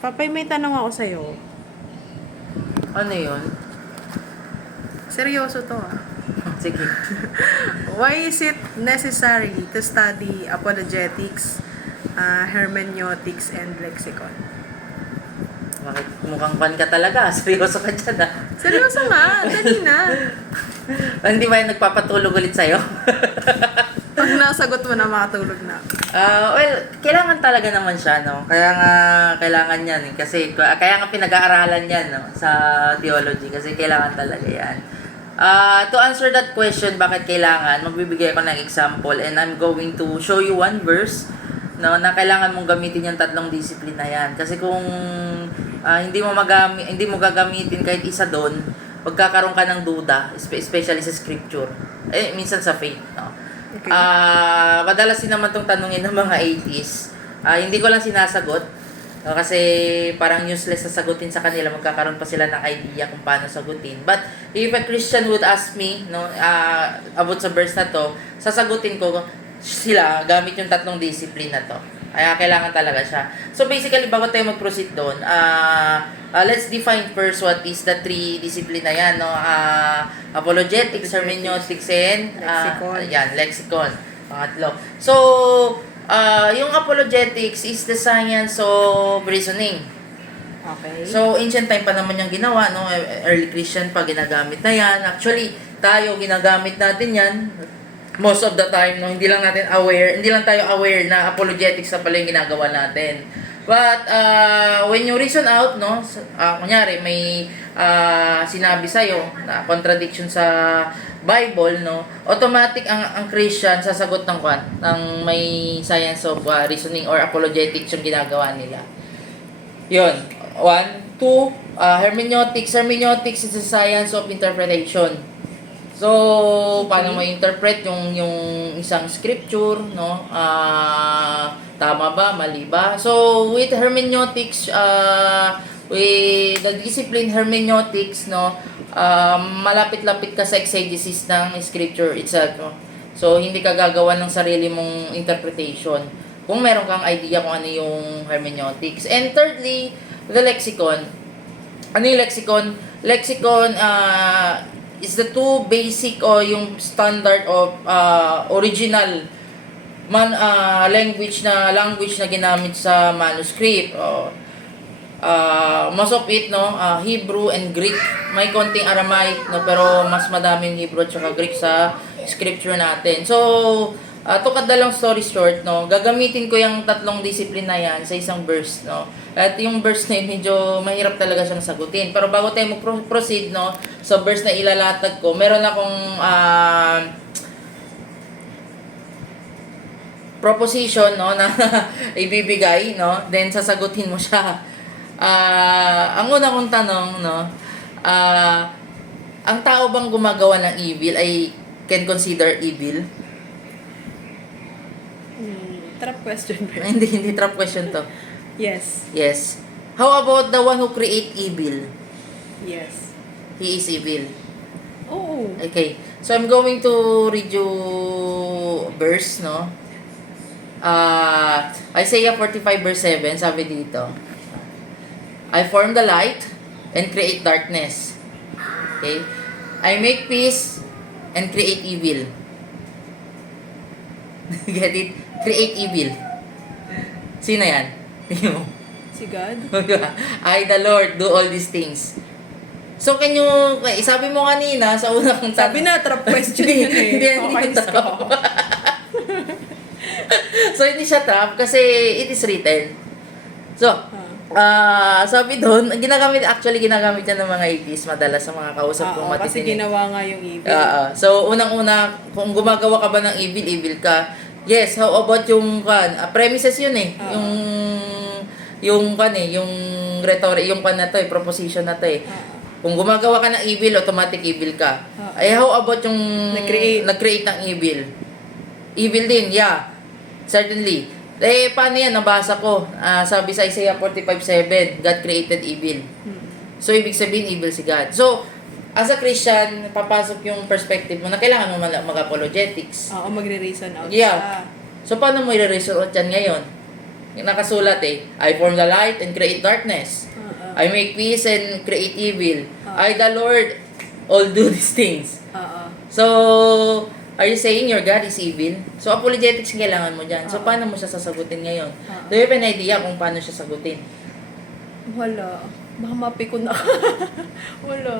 Papay, may tanong ako sa'yo. Ano yun? Seryoso to ah. Sige. Why is it necessary to study apologetics, hermeneutics, and lexicon? Bakit mukhang pan ka talaga? Seryoso ka dyan ah. Seryoso nga, dali na. Hindi ba yung nagpapatulog ulit sa'yo? Pag nasagot mo na, makatulog na. Well, kailangan talaga naman siya, no? Kaya nga, kailangan yan. Kasi, kaya nga pinag-aaralan yan, no? Sa theology. Kasi kailangan talaga yan. To answer that question, bakit kailangan, magbibigay ako ng example and I'm going to show you one verse, no, na kailangan mong gamitin yung tatlong discipline na yan. Kasi kung hindi mo gagamitin kahit isa doon, magkakaroon ka ng duda, especially sa scripture. Minsan sa faith, no? Okay. Madalas din naman itong tanungin ng mga atheists. Hindi ko lang sinasagot. No, kasi parang useless sa sagutin sa kanila, magkakaroon pa sila ng idea kung paano sagutin. But if a Christian would ask me, no, about sa verse na to, sasagutin ko sila gamit yung tatlong discipline na to. Kaya kailangan talaga siya. So basically, bago tayo mag-proceed doon, let's define first what is the three discipline na yan, no? Apologetics, hermeneutics, and lexicon. Pangatlo. So, yung apologetics is the science of reasoning. Okay. So, ancient time pa naman yung ginawa, no? Early Christian pa ginagamit na yan. Actually, tayo ginagamit natin yan. Most of the time, no, hindi lang tayo aware na apologetics na pala yung ginagawa natin. But, when you reason out, no, kunyari, may sinabi sa'yo na contradiction sa Bible, no, automatic ang Christian sasagot ng may science of reasoning or apologetics yung ginagawa nila. Yun. 1, 2, hermeneutics. Hermeneutics is the science of interpretation. So, paano mo interpret yung isang scripture, no? Tama ba, mali ba? So, with hermeneutics, with the discipline hermeneutics, no, malapit-lapit ka sa exegesis ng scripture itself, no? So, hindi ka gagawa ng sarili mong interpretation kung meron kang idea kung ano yung hermeneutics. And thirdly, the lexicon. Ano yung lexicon? Lexicon, is the two basic o yung standard of original language na ginamit sa manuscript. Most of it, no, Hebrew and Greek. May konting Aramaic, no, pero mas madaming Hebrew at saka Greek sa scripture natin. So, to cut the long story short, no, gagamitin ko yung tatlong discipline na yan sa isang verse, no. At yung verse na yun, medyo mahirap talaga siyang sagutin. Pero bago tayo mag-proceed, no, sa verse na ilalatag ko, meron akong proposition, no, na ibibigay, no, then sasagutin mo siya. Ang una kong tanong, no, ang tao bang gumagawa ng evil ay can consider evil? Trap question ba? Hindi trap question to. Yes. Yes. How about the one who create evil? Yes. He is evil. Oo. Okay. So I'm going to read you verse, no? Isaiah 45 verse 7, sabi dito. I form the light and create darkness. Okay? I make peace and create evil. Get it? Create evil. Sino yan? Si God? I, the Lord, do all these things. So, sabi mo kanina, sa una kong Sabi na, trap question yun eh. Hindi trap. So, hindi siya trap kasi it is written. So, sabi doon, ginagamit yan ng mga atheists madalas sa mga kausap kong matitinig. Kasi ginawa nga yung evil. So, unang-una, kung gumagawa ka ba ng evil ka, yes, how about yung premises yun eh. Yung rhetoric, yung na to eh, proposition na to eh. Kung gumagawa ka ng evil, automatic evil ka. How about yung nag-create ng evil? Evil din, yeah. Certainly. Paano yan? Nabasa ko. Sabi sa Isaiah 45:7, God created evil. So, ibig sabihin, evil si God. So, as a Christian, papasok yung perspective mo na kailangan mo mag-apologetics. Oo, magre-reason out. Yeah. So, paano mo i-reason out yan ngayon? nakasulat eh. I form the light and create darkness. Oo. I make peace and create evil. Ah. I, the Lord, all do these things. Oo. So, are you saying your God is evil? So, apologetics kailangan mo dyan. So, Oo. paano mo siya sasagutin ngayon? Oo. Do you have an idea kung paano siya sagutin? Wala. Baka mapikon ako. Wala.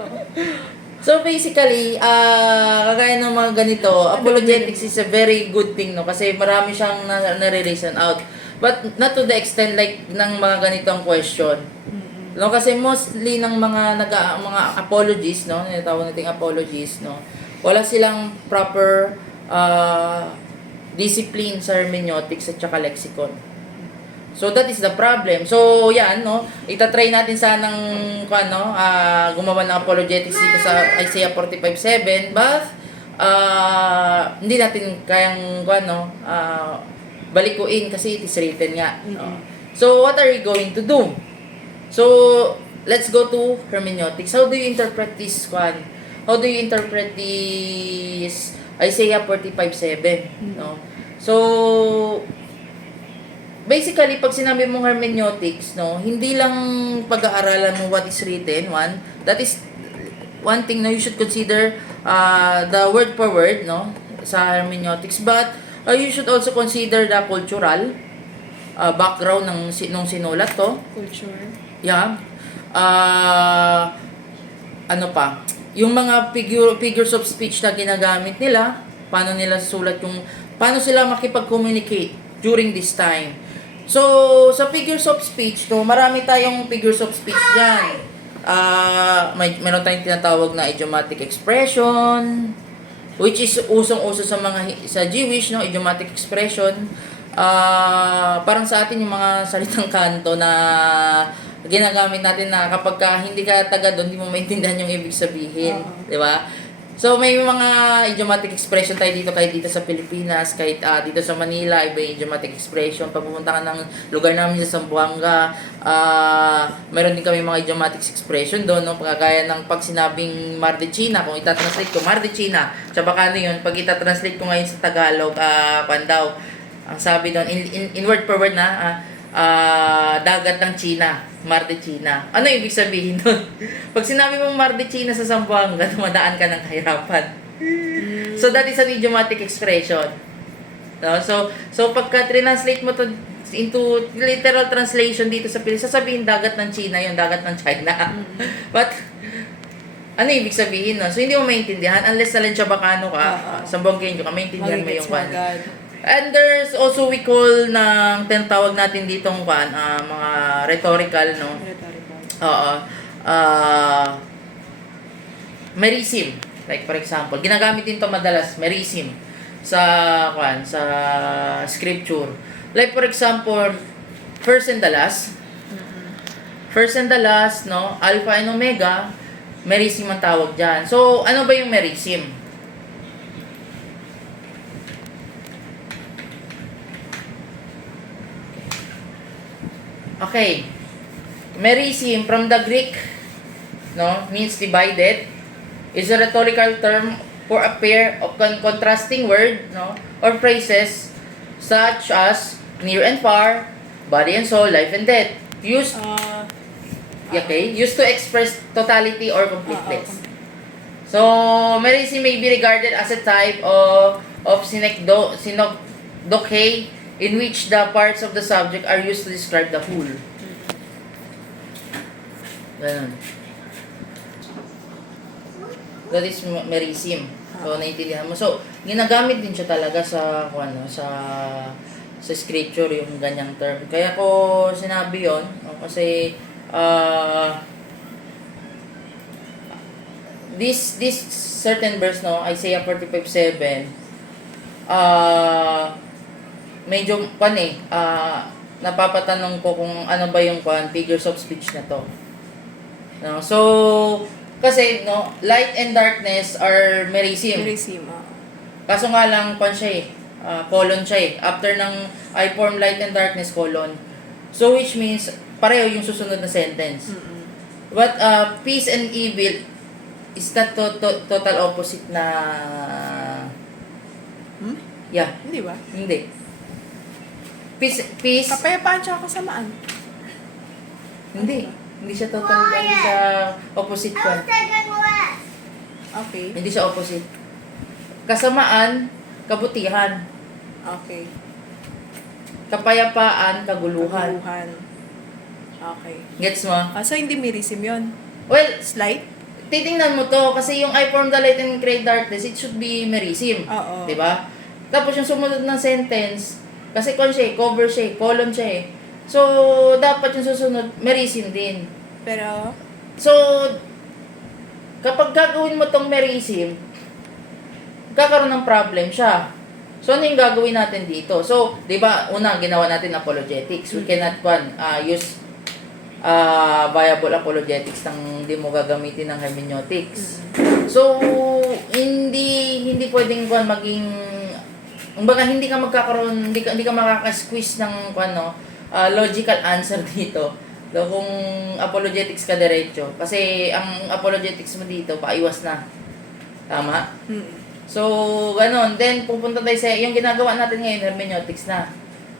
So, basically, kagaya ng mga ganito, apologetics is a very good thing, no? Kasi marami siyang nare-reason out. But not to the extent like ng mga ganitong question. No, kasi mostly ng mga mga apologies, no, tinatawag nating apologies, no, wala silang proper discipline sa hermeneutics at saka lexicon. So that is the problem. So yan, no, itatry natin sanang gumawa ng apologetics dito sa Isaiah 45:7, but hindi natin kayang balikuin kasi it is written nga. No? So what are we going to do? So, let's go to hermeneutics. How do you interpret this one? How do you interpret this Isaiah 45:7? No? So, basically, pag sinabi mong hermeneutics, no, hindi lang pag-aaralan mo what is written, that is one thing na you should consider the word per word, no, sa hermeneutics, but you should also consider the cultural background nung sinulat to. Culture. Yeah. Ano pa? Yung mga figures of speech na ginagamit nila, paano nila sulat paano sila makipag-communicate during this time. So, sa figures of speech, to, marami tayong figures of speech dyan. Meron tayong tinatawag na idiomatic expression, which is usong-uso sa Jewish, no, idiomatic expression. Parang sa atin yung mga salitang kanto na ginagamit natin na kapag hindi ka taga doon, hindi mo maintindihan yung ibig sabihin, di ba? So may mga idiomatic expression tayo dito, kahit dito sa Pilipinas, kahit dito sa Manila, iba yung idiomatic expression. Pag pumunta ka ng lugar namin sa Zamboanga, meron din kami mga idiomatic expression doon, no? Kagaya ng pag sinabing Mar de China, kung itatranslate ko Mar de China, tsaka yun, pag itatranslate ko ngayon sa Tagalog, pandaw, ang sabi doon, in word per word na, dagat ng China, Mar de China. Ano ibig sabihin doon? Pag sinabi mong Mar de China sa Zamboanga, dumadaan ka ng kahirapan. So that is an idiomatic expression. No? So pagka translate mo to into literal translation dito sa Pilipinas, sasabihin dagat ng China, yung dagat ng China. But ano ibig sabihin? No? So hindi mo maintindihan unless sa Bacano ka, Zamboangueño ka, maintindihan mo yung And there's also we call ng tinatawag natin ditong mga rhetorical, no? Merism. Like for example, ginagamit din to madalas merism sa scripture. Like for example, first and the last. First and the last, no? Alpha and Omega, merism ang tawag diyan. So, ano ba yung merism? Okay. Merism from the Greek, no, means divided, is a rhetorical term for a pair of contrasting word, no, or phrases such as near and far, body and soul, life and death. Used to express totality or completeness. So, merism may be regarded as a type of synecdoche in which the parts of the subject are used to describe the whole. Ganun. That is merism. So, naiintindihan mo. So, ginagamit din siya talaga sa scripture yung ganyang term. Kaya ko sinabi yon, no? Kasi this certain verse, no, Isaiah 45:7, medyo napapatanong ko kung ano ba yung figures of speech na to. No? So, kasi, no, light and darkness are merism. Kaso nga lang, colon siya eh. After ng I form light and darkness, colon. So, which means, pareho yung susunod na sentence. But, peace and evil is that total opposite na... Hindi ba? Hindi. Peace. Kapayapaan tsaka kasamaan. Hindi. Hindi siya total, hindi siya opposite ko. Okay. Hindi siya opposite. Kasamaan, kabutihan. Okay. Kapayapaan, kaguluhan. Kaguluhan. Okay. Gets mo? So, hindi mirisim yun. Well, Slight? titingnan mo to kasi yung I form the light and create darkness, it should be merisim. Oo. 'Di ba? Tapos yung sumunod na sentence, kasi kon siya, cover siya, colon siya eh. So, dapat yung susunod, merisim din. Pero, So, kapag gagawin mo tong merisim, kakaroon ng problem siya. So, ano yung gagawin natin dito? So, di ba, una, ginawa natin apologetics. We cannot use viable apologetics nang hindi mo gagamitin ng hermeneutics. So, hindi pwedeng maging kumbaga hindi ka magkakaroon, hindi ka makaka-squeeze ng logical answer dito. So, kung apologetics ka diretso, kasi ang apologetics mo dito paiwas na. Tama? So, ganon. Then, pupunta tayo sa, yung ginagawa natin ngayon, hermeneutics na.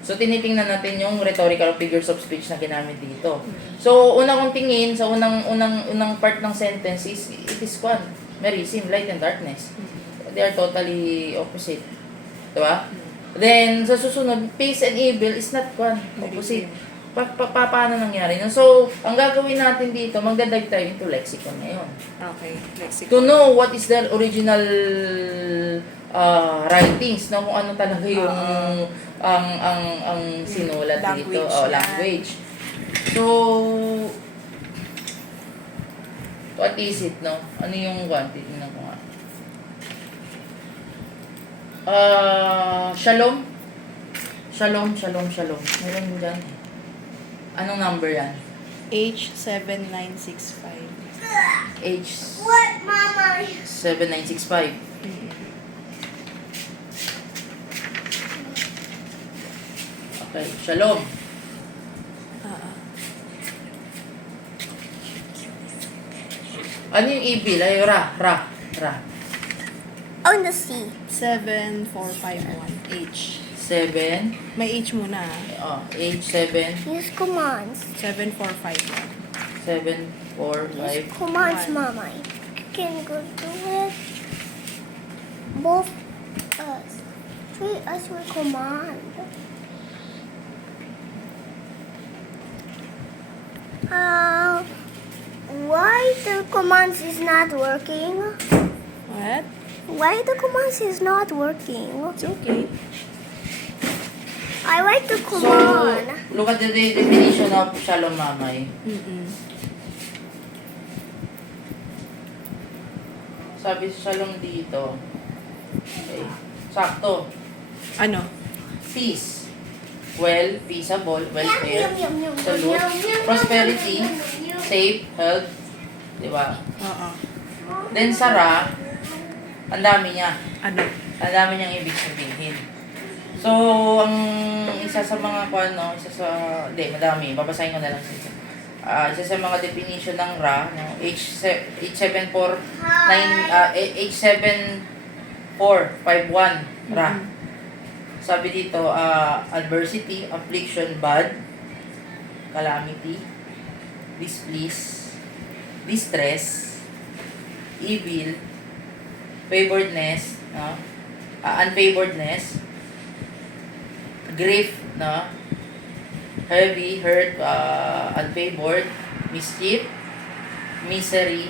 So, tinitingnan natin yung rhetorical figures of speech na ginamit dito. So, una kong tingin sa unang part ng sentence is, it is merisim, light and darkness. They are totally opposite. Diba? Then, sa susunod, peace and evil is not opposite. Paano nangyari? So, ang gagawin natin dito, magdadive tayo into lexicon ngayon. okay. Lexicon. To know what is the original writings, no, kung ano talaga yung ang sinulat dito, language. So, what is it, no? Ano yung quantity? Tingnan ko nga. Shalom. Meron dyan. Anong number yan? H7965. What, Mama? 7965. Okay, shalom. Ano yung evil? Ay, ra. On the sea. 7451. H. 7. May H muna. H7. Use commands. 7451. 7, 4, 5. Commands, One. Mama. You can go do it. Both us. Treat us with command. Why the commands is not working? What? Why the commands is not working? It's okay. I like the So, command. look at the definition of shalom mamay. Sabi sa shalom dito. Okay. Sakto. Ano? Peace. Well, peaceable, welfare, Yum, yum, yum, salute, yum, yum, prosperity, yum, yum, yum. safe, health. Diba? Oo. Then sa ra, ang dami niya. Ano? Ang dami niyang ibig sabihin. So, ang isa sa mga madami. Babasahin ko na lang isa. Isa sa mga definition ng ra, no, H7451 ra. Sabi dito, adversity, affliction, bad, calamity, displease, distress, evil, favoredness, no? Unfavoredness, grief, no? Heavy, hurt, unfavored, mischief, misery,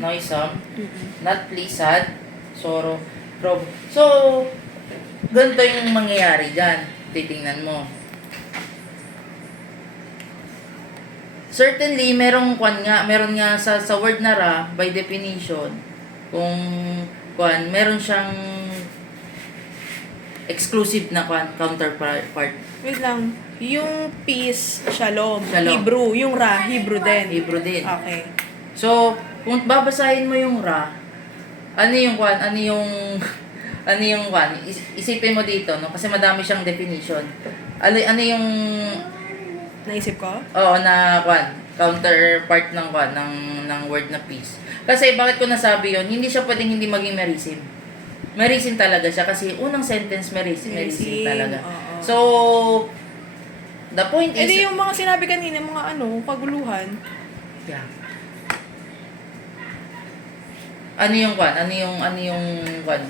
noisome, not pleasant, sorrow, trouble. So, ganito yung mangyayari dyan. Titingnan mo. Certainly, meron nga sa word na ra, by definition, meron siyang exclusive na counterpart. Wait lang. Yung peace, shalom. Shalom. Hebrew. Yung ra, Hebrew din. Hebrew din. Okay. So, kung babasahin mo yung ra, ano yung isipin mo dito, no? Kasi madami siyang definition. Ano yung Naisip ko? counterpart ng word na peace. Kasi bakit ko nasabi yon? Hindi siya pwedeng hindi maging merisim. Merisim talaga siya kasi unang sentence merisim talaga. Oo. So, the point Eh is... di yung mga sinabi kanina, mga kaguluhan. Yeah. Ano yung kwan? Ano yung kwan?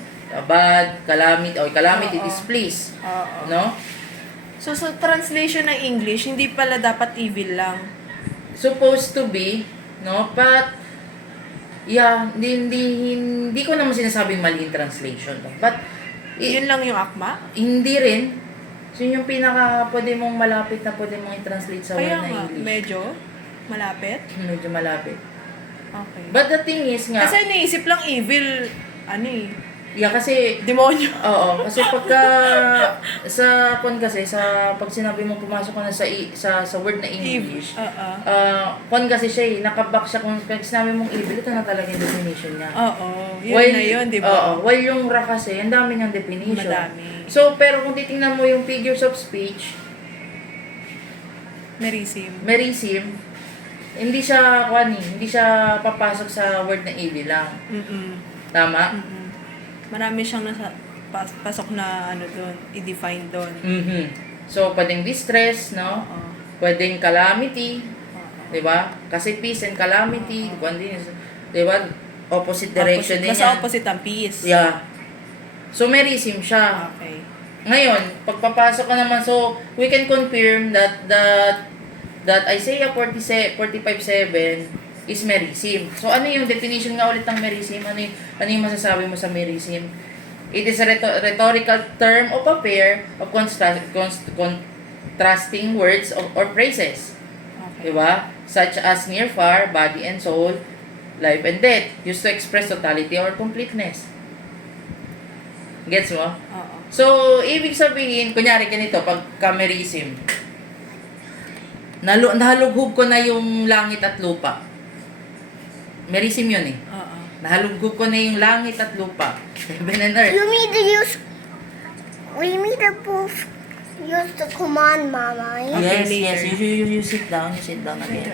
Bad, calamity, calamity, Oo. displease. Oo. No? So, sa translation ng English, hindi pala dapat evil lang. Supposed to be, no? But, yeah, hindi ko naman sinasabing mali yung translation. But, Yun lang yung akma? hindi rin. So, yun yung pinaka pwede mong malapit na pwede mong i-translate sa Kaya word na nga, English. medyo malapit. Medyo malapit. Okay. But the thing is nga, Kasi naisip lang evil, yeah, kasi demonyo. oo, kasi pagka sa pag sinabi mo pumasok ka na sa word na English, kasi siya nakabak siya kung pag sinabi mong evil, ito na talaga yung definition niya. Oo, yun na yun, di ba? Oo, while yung ra kasi, ang dami niyang definition. Madami. So, pero kung titingnan mo yung figures of speech, merism, hindi siya papasok sa word na evil lang. Tama? Marami siyang pasok na doon, i-define doon. Mhm. So, pwedeng distress, no? Oo. Pwedeng calamity, Oo. 'di ba? Kasi peace and calamity, kung din, 'di ba? Opposite direction din Basta yan. opposite ang peace. Yeah. So, merism siya. Okay. Ngayon, pagpapasok ka naman, so, we can confirm that Isaiah 45:7 is merism. So, ano yung definition nga ulit ng merism? Ano yung masasabi mo sa merism? It is a rhetorical term of a pair of contrasting words or phrases. Okay. Diba? Such as near, far, body and soul, life and death, used to express totality or completeness. Gets mo? Oo. So, ibig sabihin, kunyari ganito, pag merism, nahalughog ko na yung langit at lupa. Merism yun eh. Oo. Nahalughog ko na yung langit at lupa. Heaven and earth. We need to use the command, Mama. Yes, Okay, yes. later. You sit down. You sit down again.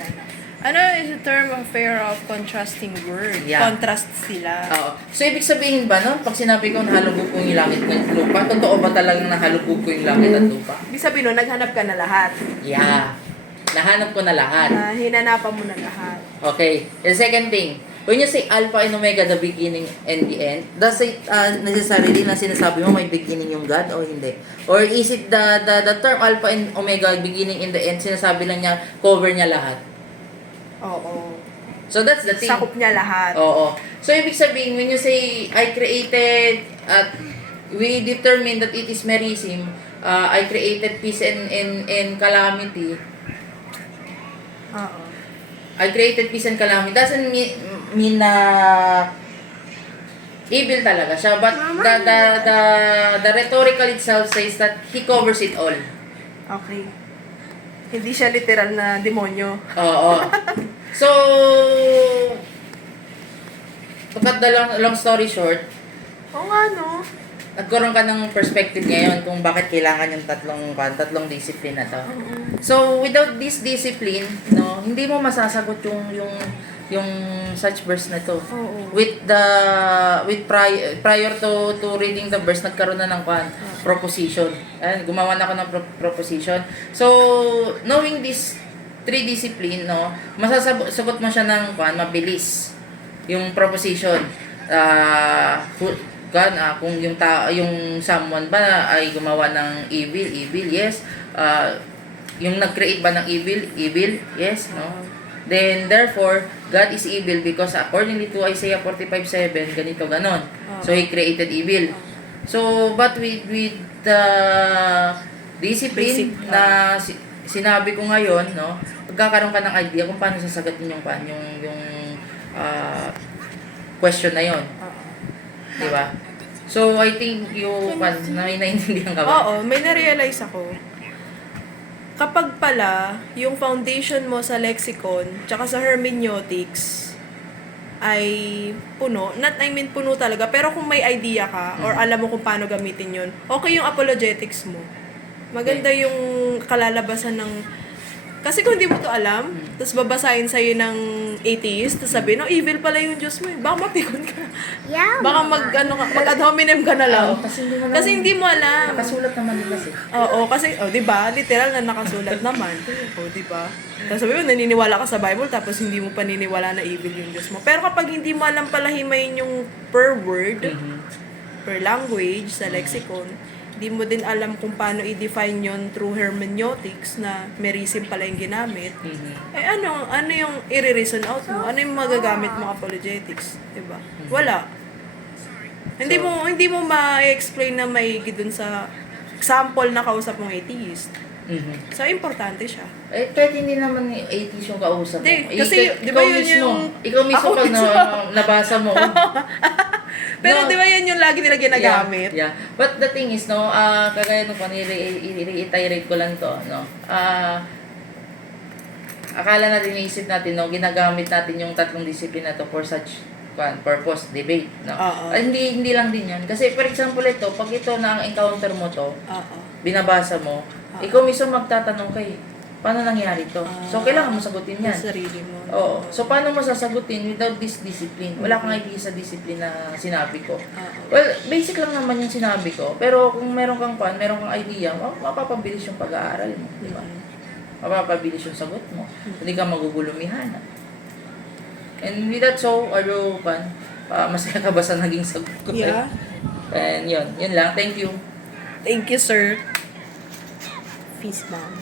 Ano is a term of pair of contrasting word? Yeah. Contrast sila. Oo. So, ibig sabihin ba, no? Pag sinabi ko nahalughog ko yung langit at lupa, totoo ba talagang nahalughog ko yung langit at lupa? Ibig sabihin nun, naghanap ka na lahat. Yeah. Nahanap ko na lahat. Hinanapan mo na lahat. Okay. The second thing, when you say Alpha and Omega, the beginning and the end, does it necessarily na sinasabi mo may beginning yung God o hindi? Or is it the term Alpha and Omega, beginning and the end, sinasabi lang niya, cover niya lahat? Oo. So that's the thing. Sakop niya lahat. Oo. So ibig sabihin, when you say, I created, at we determine that it is merism, I created peace and calamity, Oo. I created peace and calamity doesn't mean na evil talaga siya, but the rhetorical itself says that he covers it all. Okay. Hindi siya literal na demonyo. Oo. So, to cut the long story short, Oo nga, no? nagkaroon ka ng perspective ngayon kung bakit kailangan yung tatlong discipline na to. So, without this discipline, no, hindi mo masasagot yung such verse na to. Oo. Prior to reading the verse, nagkaroon na ng proposition. Gumawa na ako ng proposition. So, knowing this three discipline, no, masasagot mo siya ng mabilis. Yung proposition. Kung yung someone ba ay gumawa ng evil, yes. Yung nag-create ba ng evil, yes, no. Then therefore, God is evil because accordingly to Isaiah 45:7, ganito ganon. So he created evil. So but with the discipline Basic, na sinabi ko ngayon, no, magkakaroon ka ng idea kung paano sasagutin yung question na yon. Di ba? So, I think yung naiintindihan ka ba? Oo, may na-realize ako. Kapag pala, yung foundation mo sa lexicon, tsaka sa hermeneutics, ay puno. Puno talaga. Pero kung may idea ka, or alam mo kung paano gamitin yun, okay yung apologetics mo. Maganda yung kalalabasan ng Kasi kung hindi mo to alam, tapos babasahin sa'yo ng atheist, tapos sabihin, no, evil pala yung Diyos mo. Baka mapikon ka. Yeah, Baka Mama. mag-ad hominem ka na lang. Oo, kasi hindi mo naman- Kasi hindi mo alam. Nakasulat naman din kasi. Oo, kasi, di ba? Literal na nakasulat naman. Di ba? Tapos sabi mo, naniniwala ka sa Bible, tapos hindi mo paniniwala na evil yung Diyos mo. Pero kapag hindi mo alam palahimayin yung per word, per language, sa lexicon, hindi mo din alam kung paano i-define yon through hermeneutics na merism pala yung ginamit, eh ano yung i-reason out mo? Ano yung magagamit mo apologetics? Diba? Wala. Hindi mo ma-explain na maigi dun sa example na kausap mong atheist. So, importante siya. Eh, kahit hindi naman 80s yung kausap mo. Hindi, kasi, di ba yun Ikaw mismo Ako pag mismo. nabasa mo. Pero No. di ba yan yung lagi nila ginagamit? Yeah. But the thing is, no, kagaya nung i-reiterate ko lang to, no, akala natin, iisip natin, no, ginagamit natin yung tatlong disiplina to for such purpose, debate, no. Oo. Hindi lang din yan. Kasi, for example, ito, pag ito na ang encounter mo to, Oo. binabasa mo, ikaw mismo magtatanong kay, paano nangyari to? So, kailangan mo sagutin yan. Yung sarili mo. Oo. So, paano mo sasagutin without this discipline? Wala kang idea sa discipline na sinabi ko. Well, basic lang naman yung sinabi ko. Pero kung meron kang idea, mapapabilis yung pag-aaral mo. Di ba? Mapapabilis yung sagot mo. Hindi ka magugulumihan. And with that, so, masaya ka ba sa naging sagot ko? Yeah. And yun lang. Thank you. Thank you, sir. Peace, ma'am.